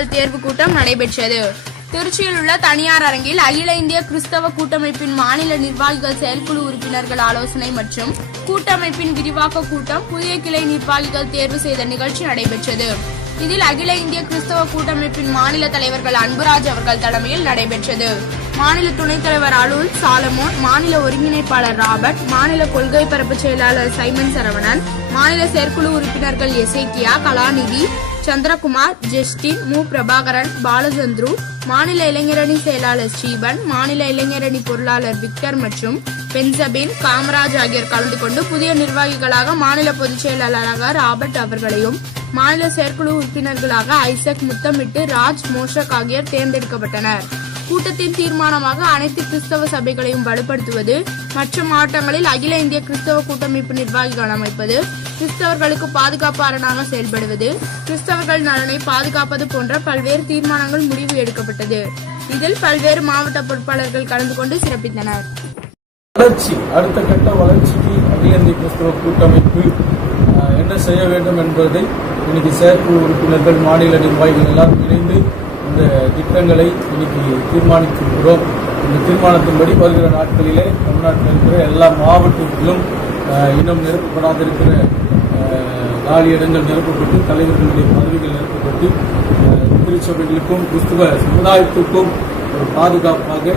நிர்வாகிகள் தேர்வு கூட்டம் நடைபெற்றது. திருச்சியில் உள்ள தனியார் அரங்கில் அகில இந்திய கிறிஸ்தவ கூட்டமைப்பின் மாநில நிர்வாகிகள் செயற்குழு உறுப்பினர்கள் ஆலோசனை மற்றும் கூட்டமைப்பின் விரிவாக்க கூட்டம், புதிய கிளை நிர்வாகிகள் தேர்வு செய்த நிகழ்ச்சி நடைபெற்றது. இதில் அகில இந்திய கிறிஸ்தவ கூட்டமைப்பின் மாநில தலைவர்கள் அன்புராஜ் அவர்கள் தலைமையில் நடைபெற்றது. மாநில துணைத் தலைவர் அலுல் சாலமோன், மாநில ஒருங்கிணைப்பாளர் ராபர்ட், மாநில கொள்கை பரப்பு செயலாளர் சைமன் சரவணன், மாநில செயற்குழு உறுப்பினர்கள் எசேக்கியா, கலாநிதி, சந்திரகுமார், ஜெஸ்டின், மு பிரபாகரன், பாலச்சந்திரு, மாநில இளைஞரணி செயலாளர் ஸ்ரீபன், மாநில இளைஞரணி பொருளாளர் விக்டர் மற்றும் பென்சபின், காமராஜ் ஆகியோர் கலந்து கொண்டு புதிய நிர்வாகிகளாக மாநில பொதுச் செயலாளராக ராபர்ட் அவர்களையும், மாநில செயற்குழு உறுப்பினர்களாக ஐசக், முத்தமிட்டு, ராஜ், மோஷக் ஆகியோர் தேர்ந்தெடுக்கப்பட்டனர். கூட்டத்தின் தீர்மானமாக அனைத்து கிறிஸ்தவ சபைகளையும் வலுப்படுத்துவது, மற்ற மாவட்டங்களில் அகில இந்திய கிறிஸ்தவ கூட்டமைப்பு நிர்வாகிகள் அமைப்பது, கிறிஸ்தவர்களுக்கு பாதுகாப்பு அரணாக செயல்படுவது, கிறிஸ்தவர்கள் நலனை பாதுகாப்பது போன்ற பல்வேறு தீர்மானங்கள் முடிவு எடுக்கப்பட்டது. இதில் பல்வேறு மாவட்ட பொறுப்பாளர்கள் கலந்து கொண்டு சிறப்பித்தனர். அடுத்த கட்ட வளர்ச்சிக்கு அகில இந்திய கிறிஸ்தவ கூட்டமைப்பு என்ன செய்ய வேண்டும் என்பதை இன்னைக்கு செயற்குழு உறுப்பினர்கள், மாநில நிர்வாகிகள் எல்லாம் இணைந்து இந்த திட்டங்களை இன்னைக்கு தீர்மானித்திருக்கிறோம். இந்த தீர்மானத்தின்படி வருகிற நாட்களிலே தமிழ்நாட்டில் இருக்கிற எல்லா மாவட்டத்திலும் இன்னும் நிரப்பப்படாதிருக்கிற காலி இடங்கள் நிரப்பப்பட்டு, தலைவர்களுடைய பதவிகள் நிரப்பப்பட்டு, திருச்சபைகளுக்கும் கிறிஸ்துவ சமுதாயத்திற்கும் ஒரு பாதுகாப்பாக